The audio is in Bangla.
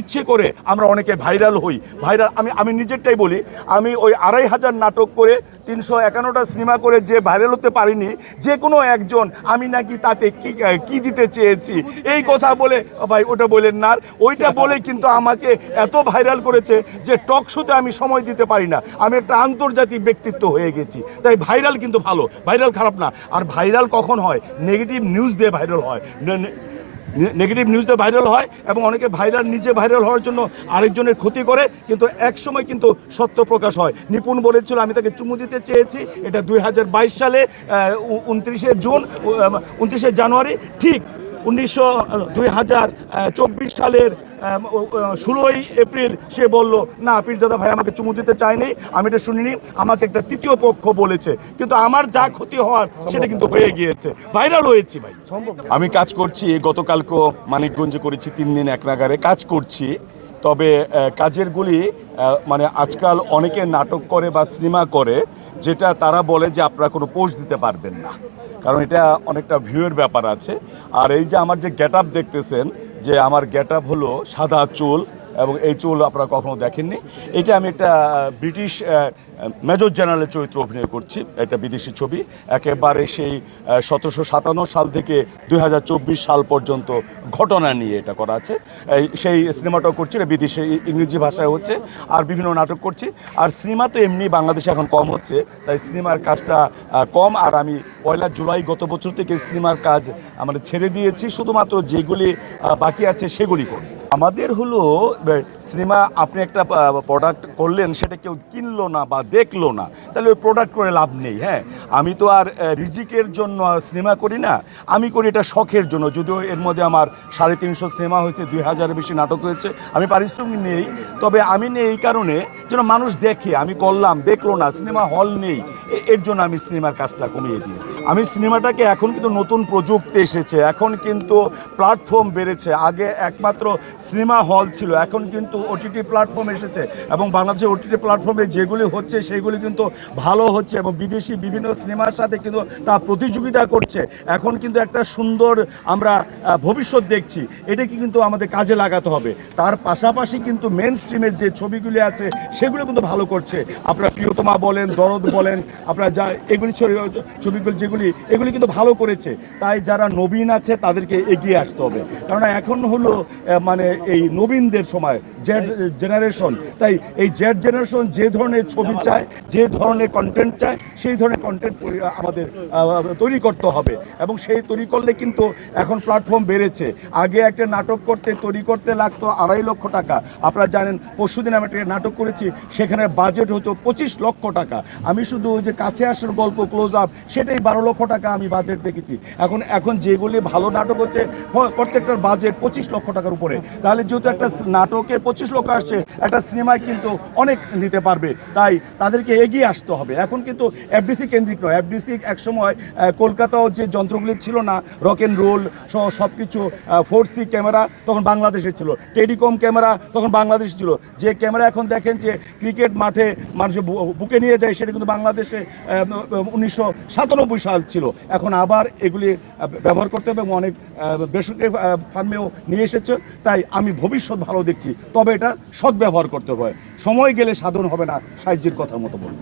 ইচ্ছে করে আমরা অনেকে ভাইরাল হই। ভাইরাল আমি আমি নিজেরটাই বলি, আমি ওই আড়াই হাজার নাটক করে তিনশো একান্নটা সিনেমা করে যে ভাইরাল হতে পারিনি, যে কোনো একজন আমি নাকি তাতে কি কি দিতে চেয়েছি, এই কথা বলে ভাই ওটা বলেন না ওইটা বলে কিন্তু আমাকে এত ভাইরাল করেছে যে টক শোতে আমি সময় দিতে পারি না। আমি একটা আন্তর্জাতিক ব্যক্তিত্ব হয়ে গেছি, তাই ভাইরাল কিন্তু ভালো, ভাইরাল খারাপ না। আর ভাইরাল কখন হয়? নেগেটিভ নিউজ দিয়ে ভাইরাল হয়। নেগেটিভ নিউজটা ভাইরাল হয় এবং অনেকে ভাইরাল নিজে ভাইরাল হওয়ার জন্য আরেকজনের ক্ষতি করে, কিন্তু এক সময় কিন্তু সত্য প্রকাশ হয়। নিপুণ বলেছিল, আমি তাকে চুমু দিতে চেয়েছি, এটা দুই হাজার বাইশ সালে উনত্রিশে জুন উনত্রিশে জানুয়ারি, ঠিক উনিশশো দুই হাজার চব্বিশ সালের ষোলোই এপ্রিল সে বলল না পীরজাদা ভাই আমাকে চুমু দিতে চায়নি আমি এটা শুনিনি আমাকে একটা তৃতীয় পক্ষ বলেছে। কিন্তু আমার যা ক্ষতি হওয়ার সেটা কিন্তু হয়ে গিয়েছে। ভাইরাল হয়েছি ভাই। আমি কাজ করছি গতকালকে মানিকগঞ্জে করেছি তিন দিন এক নাগারে কাজ করছি। তবে আহ, কাজের গুলি মানে আজকাল অনেকে নাটক করে বা সিনেমা করে যেটা তারা বলে যে আপনারা কোনো পোস্ট দিতে পারবেন না। কারণ এটা অনেকটা ভিউয়ের ব্যাপার আছে। আর এই যে আমার যে গেট দেখতেছেন, যে আমার গেট হলো সাদা চুল এবং এই চুল আপনারা কখনো দেখেননি। এটা আমি একটা ব্রিটিশ মেজর জেনারেলের চরিত্র অভিনয় করছি, একটা বিদেশি ছবি। একেবারে সেই সতেরোশো সাতান্ন সাল থেকে দু হাজার চব্বিশ সাল পর্যন্ত ঘটনা নিয়ে এটা করা আছে। সেই সিনেমাটাও করছি, এটা বিদেশে ইংরেজি ভাষায় হচ্ছে, আর বিভিন্ন নাটক করছি। আর সিনেমা তো এমনি বাংলাদেশে এখন কম হচ্ছে, তাই সিনেমার কাজটা কম। আর আমি পয়লা জুলাই গত বছর থেকে সিনেমার কাজ আমাদের ছেড়ে দিয়েছি, শুধুমাত্র যেগুলি বাকি আছে সেগুলি করি আমাদের হলো সিনেমা আপনি একটা প্রোডাক্ট করলেন, সেটা কেউ কিনলো না বা দেখল না, তাহলে ওই প্রোডাক্ট করে লাভ নেই হ্যাঁ? আমি তো আর রিজিকের জন্য সিনেমা করি না, আমি করি এটা শখের জন্য। যদিও এর মধ্যে আমার সাড়ে তিনশো সিনেমা হয়েছে, দুই হাজারের বেশি নাটক হয়েছে, আমি পারিশ্রমিক নেই, তবে আমি নেই এই কারণে যেন মানুষ দেখে, আমি করলাম, দেখল না, সিনেমা হল নেই এর জন্য আমি সিনেমার কাজটা কমিয়ে দিয়েছি। আমি সিনেমাটাকে এখন কিন্তু নতুন প্রযুক্তি এসেছে, এখন কিন্তু প্ল্যাটফর্ম বেড়েছে, আগে একমাত্র সিনেমা হল ছিল। এখন কিন্তু ওটিটি প্ল্যাটফর্ম এসেছে এবং বাংলাদেশের ওটিটি প্ল্যাটফর্মে যেগুলি হচ্ছে সেগুলি কিন্তু ভালো হচ্ছে এবং বিদেশি বিভিন্ন সিনেমার সাথে কিন্তু তা প্রতিযোগিতা করছে। এখন কিন্তু একটা সুন্দর আমরা ভবিষ্যৎ দেখছি। এটাকে কিন্তু আমাদের কাজে লাগাতে হবে। তার পাশাপাশি কিন্তু মেন স্ট্রিমের যে ছবিগুলি আছে, সেগুলো কিন্তু ভালো করছে। আপনার প্রিয়তমা বলেন, দরদ বলেন, আপনার যা এগুলি ছবি- ছবিগুলি যেগুলি, এগুলি কিন্তু ভালো করেছে। তাই যারা নবীন আছে, তাদেরকে এগিয়ে আসতে হবে। কারণ এখন হলো মানে এই নবীনদের সময় জেড জেনারেশন তাই এই জেড জেনারেশন যে ধরনের ছবি চায়, যে ধরনের কন্টেন্ট চায়, সেই ধরনের কন্টেন্ট আমাদের তৈরি করতে হবে। এবং সেই তৈরি করলে কিন্তু এখন প্ল্যাটফর্ম বেড়েছে। আগে একটা নাটক করতে, তৈরি করতে লাগতো আড়াই লক্ষ টাকা। আপনারা জানেন পরশুদিন আমি একটা নাটক করেছি, সেখানে বাজেট হতো পঁচিশ লক্ষ টাকা। আমি শুধু ওই যে কাছে আসার গল্প ক্লোজ আপ সেটাই বারো লক্ষ টাকা আমি বাজেট দেখেছি। এখন এখন যেগুলি ভালো নাটক হচ্ছে প্রত্যেকটার বাজেট পঁচিশ লক্ষ টাকার উপরে। তাহলে যেহেতু একটা নাটকে পঁচিশ লোক আসছে, একটা সিনেমায় কিন্তু অনেক নিতে পারবে। তাই তাদেরকে এগিয়ে আসতে হবে। এখন কিন্তু এফডিসি কেন্দ্রিক নয়। এফডিসি একসময় কলকাতাও যে যন্ত্রগুলি ছিল না রক অ্যান্ড রোল সহ সব কিছু ফোর সি ক্যামেরা তখন বাংলাদেশে ছিল। টেলিকম ক্যামেরা তখন বাংলাদেশে ছিল। যে ক্যামেরা এখন দেখেন যে ক্রিকেট মাঠে মানুষ বুকে নিয়ে যায়, সেটা কিন্তু বাংলাদেশে উনিশশো সাতানব্বই সাল ছিল। এখন আবার এগুলি ব্যবহার করতে হবে এবং অনেক বেসরকারি ফার্মেও নিয়ে এসেছে। তাই আমি ভবিষ্যৎ ভালো দেখছি, তবে এটা সদ্ব্যবহার করতে হবে। সময় গেলে সাধন হবে না সাহায্যের কথা মতো বলব।